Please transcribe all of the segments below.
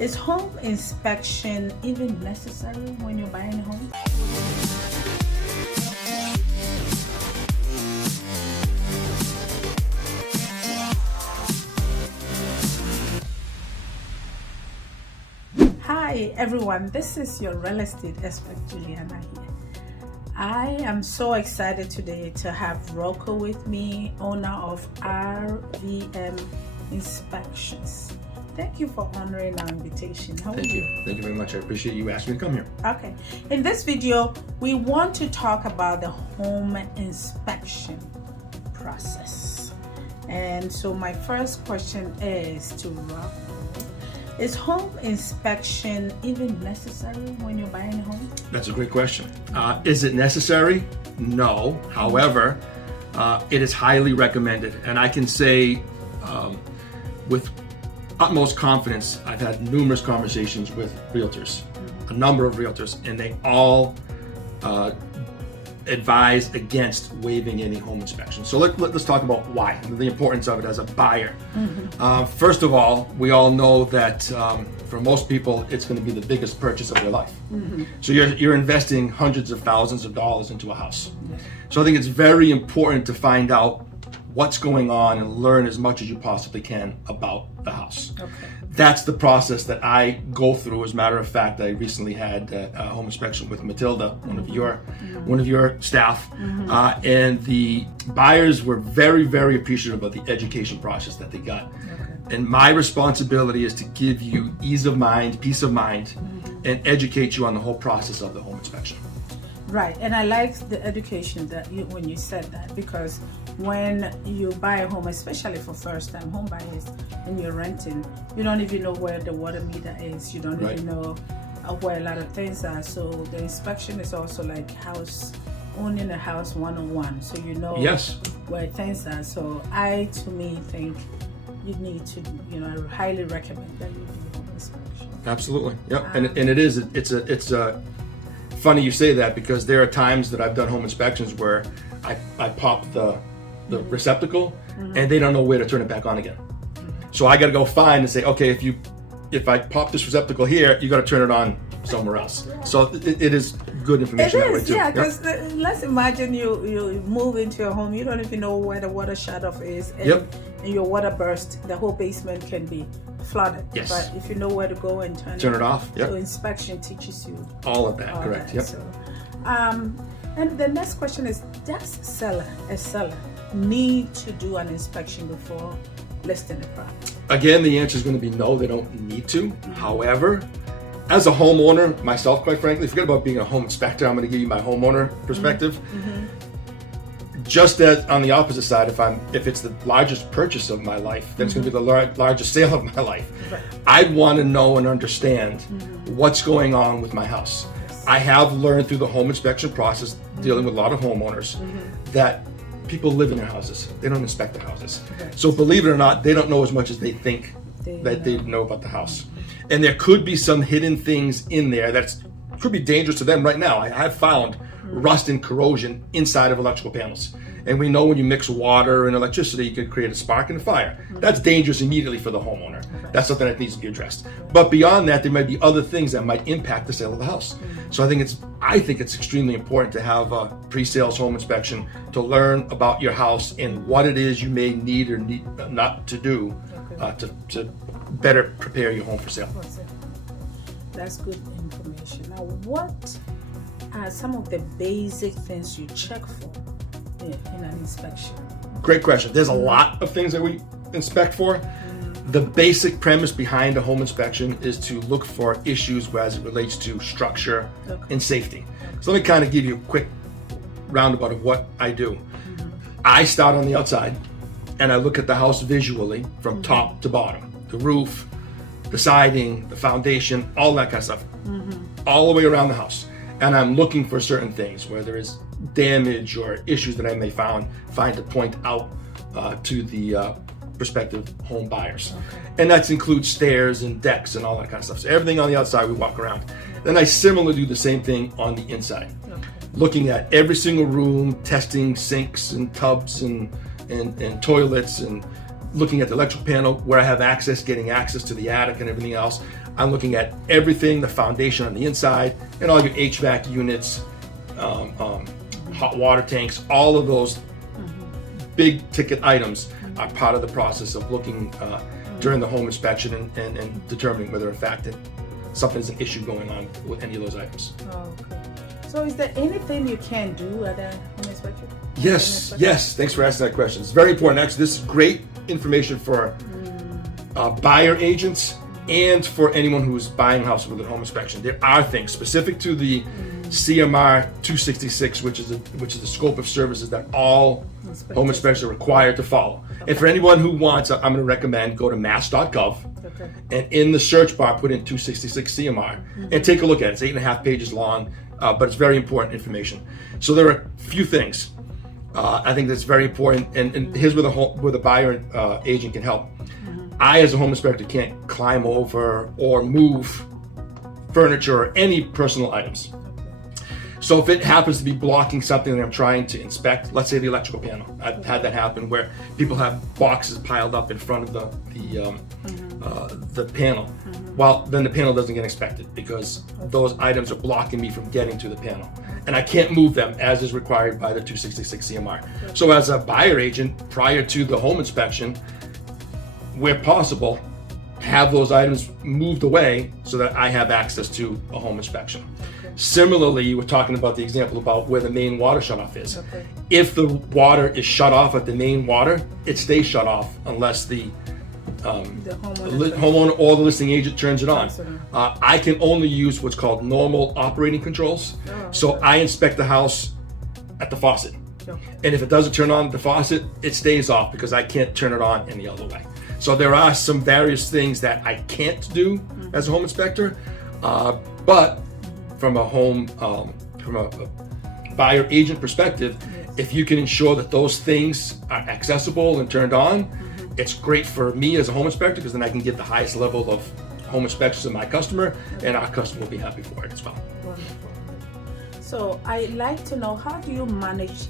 Is home inspection even necessary when you're buying a home? Hi everyone, this is your real estate expert Juliana here. I am so excited today to have Rocco with me, owner of RVM Inspections. Thank you for honoring our invitation. How are you? Thank you very much. I appreciate you asking me to come here. Okay. In this video, we want to talk about the home inspection process. And so my first question is to Rocco. Is home inspection even necessary when you're buying a home? That's a great question. Is it necessary? No. However, it is highly recommended. And I can say with utmost confidence, I've had numerous conversations with realtors, a number of realtors, and they all advise against waiving any home inspection. So let's talk about why, and the importance of it as a buyer. First of all, we all know that for most people, it's going to be the biggest purchase of their life. So you're investing hundreds of thousands of dollars into a house. So I think it's very important to find out what's going on and learn as much as you possibly can about the house. That's the process that I go through. As a matter of fact, I recently had a home inspection with Matilda, one of your staff, and the buyers were very, very appreciative of the education process that they got. And my responsibility is to give you ease of mind, peace of mind, and educate you on the whole process of the home inspection. Right, and I like the education that when you said that, because when you buy a home, especially for first-time home buyers, and you're renting, you don't even know where the water meter is. You don't even know where a lot of things are. So the inspection is also like owning a house 101. So you know where things are. So I think you need to, I highly recommend that you do home inspection. Absolutely, yep. And it's funny you say that, because there are times that I've done home inspections where I pop the receptacle and they don't know where to turn it back on again. So I got to go find and say, okay, if I pop this receptacle here, you got to turn it on somewhere else. So it is good information that way too. Yeah, because let's imagine you move into your home, you don't even know where the water shut off is, and your water burst, the whole basement can be flooded. But if you know where to go and turn it off. So inspection teaches you all of that. Correct. So, and the next question is, does a seller need to do an inspection before listing a property? Again, the answer is going to be no, they don't need to. However, as a homeowner myself, quite frankly, forget about being a home inspector, I'm going to give you my homeowner perspective. Just as on the opposite side, if it's the largest purchase of my life, then it's going to be the largest sale of my life. I'd want to know and understand what's going on with my house. I have learned through the home inspection process, dealing with a lot of homeowners, that people live in their houses. They don't inspect their houses. So believe it or not, they don't know as much as they think that they know about the house. And there could be some hidden things in there that could be dangerous to them right now. I have found rust and corrosion inside of electrical panels. And we know when you mix water and electricity, you can create a spark and a fire. That's dangerous immediately for the homeowner. That's something that needs to be addressed. But beyond that, there might be other things that might impact the sale of the house. So I think it's extremely important to have a pre-sales home inspection to learn about your house and what it is you may need or need not to do to better prepare your home for sale. That's good information. Now, what are some of the basic things you check for in an inspection? Great question. There's a lot of things that we inspect for. The basic premise behind a home inspection is to look for issues as it relates to structure and safety. So let me kind of give you a quick roundabout of what I do. I start on the outside and I look at the house visually from top to bottom. The roof, the siding, the foundation, all that kind of stuff, all the way around the house. And I'm looking for certain things, where there is damage or issues that I may find to point out to the prospective home buyers. And that includes stairs and decks and all that kind of stuff. So everything on the outside we walk around. Then I similarly do the same thing on the inside. Looking at every single room, testing sinks and tubs and toilets, and looking at the electrical panel where I have access, getting access to the attic and everything else. I'm looking at everything, the foundation on the inside, and all your HVAC units, hot water tanks, all of those big ticket items are part of the process of looking during the home inspection and determining whether in fact that something is an issue going on with any of those items. Okay. So is there anything you can do at a home inspection? Yes, yes. Thanks for asking that question. It's very important. Actually, this is great information for buyer agents and for anyone who's buying a house with a home inspection. There are things specific to the CMR 266, which is the scope of services that all home inspectors are required to follow. Okay. And for anyone who wants, I'm going to recommend go to mass.gov. Okay. And in the search bar, put in 266 CMR and take a look at it. It's 8.5 pages long, but it's very important information. So there are a few things I think that's very important, and here's where the buyer agent can help. I, as a home inspector, can't climb over or move furniture or any personal items. So if it happens to be blocking something that I'm trying to inspect, let's say the electrical panel, I've had that happen where people have boxes piled up in front of the panel. Well, then the panel doesn't get inspected because those items are blocking me from getting to the panel. And I can't move them as is required by the 266 CMR. So as a buyer agent, prior to the home inspection, where possible, have those items moved away so that I have access to a home inspection. Okay. Similarly, you were talking about the example about where the main water shutoff is. Okay. If the water is shut off at the main water, it stays shut off unless the homeowner or the listing agent turns it on. I can only use what's called normal operating controls. So I inspect the house at the faucet. Okay. And if it doesn't turn on the faucet, it stays off because I can't turn it on any other way. So there are some various things that I can't do as a home inspector, but from a buyer agent perspective, if you can ensure that those things are accessible and turned on, it's great for me as a home inspector because then I can get the highest level of home inspections to my customer, and our customer will be happy for it as well. Wonderful. So I'd like to know, how do you manage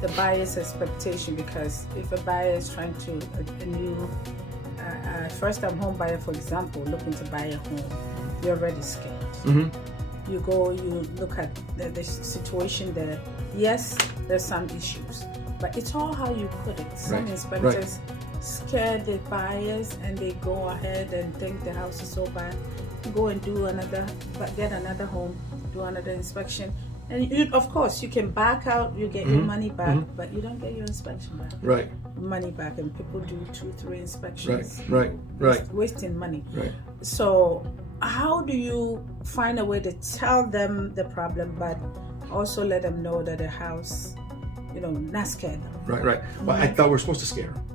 the buyer's expectation? Because if a buyer is trying to, a new first-time home buyer, for example, looking to buy a home, you're already scared. You go, you look at the situation there. Yes, there's some issues, but it's all how you put it. Some inspectors scare the buyers and they go ahead and think the house is so bad, go and get another home, do another inspection. And you, of course, you can back out, you get your money back, but you don't get your inspection back. Money back, and people do 2-3 inspections. Wasting money. So how do you find a way to tell them the problem, but also let them know that the house, not scare them? Well, I thought we were supposed to scare them.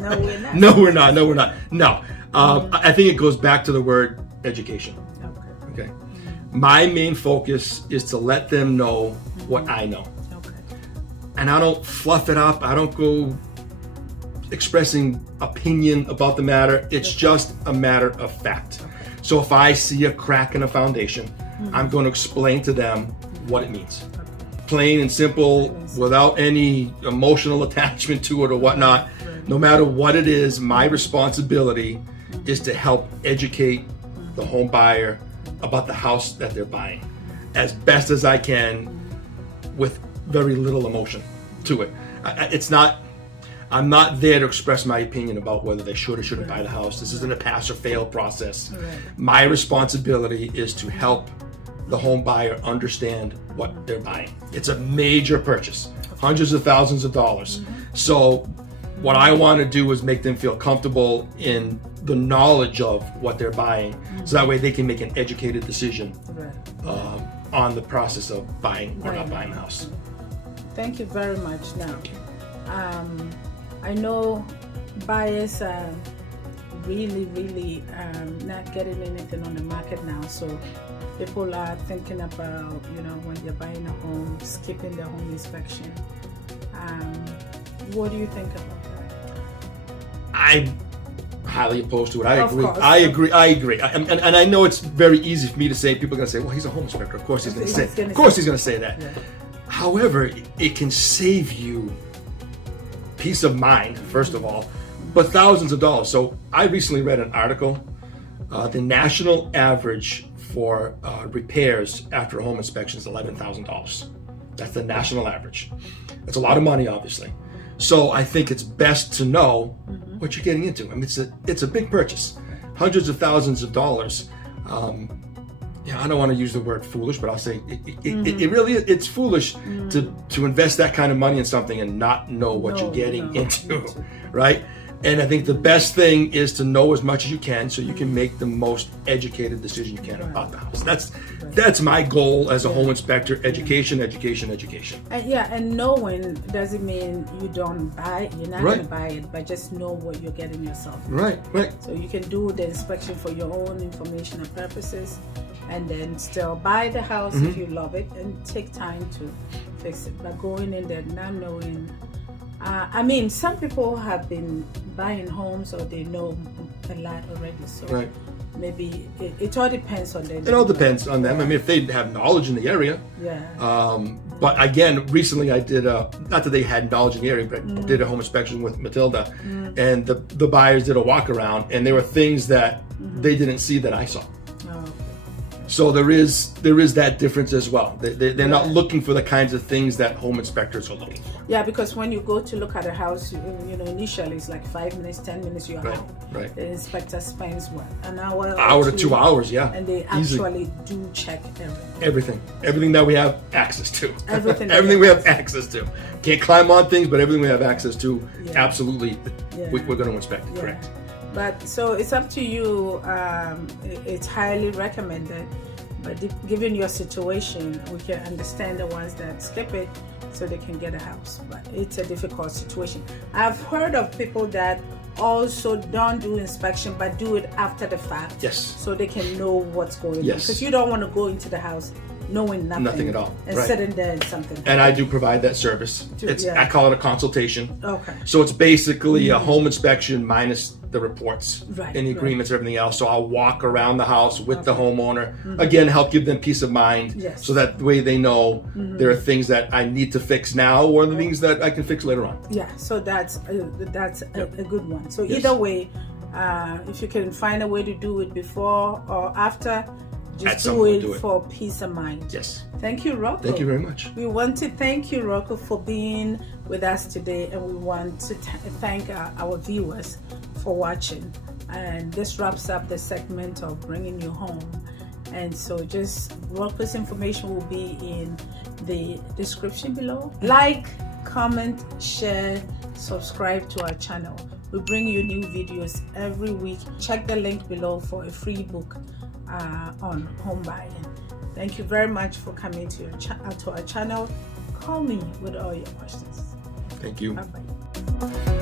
No, we're not. No, we're not. No. I think it goes back to the word education. Okay. My main focus is to let them know what I know. Okay. And I don't fluff it up. I don't go expressing opinion about the matter. It's just a matter of fact. Okay. So if I see a crack in a foundation, I'm going to explain to them what it means. Okay. Plain and simple, without any emotional attachment to it or whatnot. No matter what it is, my responsibility is to help educate the home buyer about the house that they're buying as best as I can with very little emotion to it. I'm not there to express my opinion about whether they should or shouldn't buy the house. This isn't a pass or fail process. My responsibility is to help the home buyer understand what they're buying. It's a major purchase, hundreds of thousands of dollars. So what I want to do is make them feel comfortable in the knowledge of what they're buying, so that way they can make an educated decision on the process of buying or not buying a house. Thank you very much. Now, I know buyers are really not getting anything on the market now, so people are thinking about, when they're buying a home, skipping the home inspection. What do you think about that? I'm highly opposed to it. I agree. And I know it's very easy for me to say. People are going to say, well, he's a home inspector. Of course he's going to say that. Of course he's going to say that. Yeah. However, it can save you peace of mind, first of all, but thousands of dollars. So I recently read an article The national average for repairs after a home inspection is $11,000. That's the national average. That's a lot of money, obviously. So I think it's best to know what you're getting into. I mean, it's a big purchase, hundreds of thousands of dollars. I don't want to use the word foolish, but I'll say it really is. It's foolish to invest that kind of money in something and not know what you're getting into, right? And I think the best thing is to know as much as you can so you can make the most educated decision you can about the house. That's my goal as a home inspector: education, education, education. And knowing doesn't mean you don't buy it. You're not going to buy it, but just know what you're getting yourself. Right. So you can do the inspection for your own informational purposes, and then still buy the house if you love it, and take time to fix it. But going in there not knowing. I mean, some people have been buying homes or they know a lot already. So maybe it all depends on them. It all depends on them. I mean, if they have knowledge in the area. But again, recently I did not that they had knowledge in the area, but I did a home inspection with Matilda, and the buyers did a walk around, and there were things that they didn't see that I saw. So there is that difference as well. They're not looking for the kinds of things that home inspectors are looking for. Yeah, because when you go to look at a house, initially it's like 5 minutes, 10 minutes you're out. Right. The inspector spends an hour to 2 hours, yeah. And they actually do check everything. Everything that we have access to. Everything we have access to. Can't climb on things, but everything we have access to, absolutely, we're going to inspect it, correct. But so it's up to you. It's highly recommended. But given your situation, we can understand the ones that skip it so they can get a house. But it's a difficult situation. I've heard of people that also don't do inspection but do it after the fact. Yes. So they can know what's going on. Because you don't want to go into the house knowing nothing at all, and sitting there and something. And I do provide that service. I call it a consultation. Okay. So it's basically a home inspection minus the reports and the agreements, everything else. So I'll walk around the house with the homeowner, again, help give them peace of mind, so that way they know there are things that I need to fix now or the things that I can fix later on. Yeah, so that's a good one. So either way, if you can find a way to do it before or after, just do it for peace of mind. Yes. Thank you, Rocco. Thank you very much. We want to thank you, Rocco, for being with us today, and we want to thank our viewers for watching. And this wraps up the segment of bringing you home. And so just Rocco's information will be in the description below. Like, comment, share, subscribe to our channel. We bring you new videos every week. Check the link below for a free book on home buying. Thank you very much for coming to our channel. Call me with all your questions. Thank you. Bye-bye.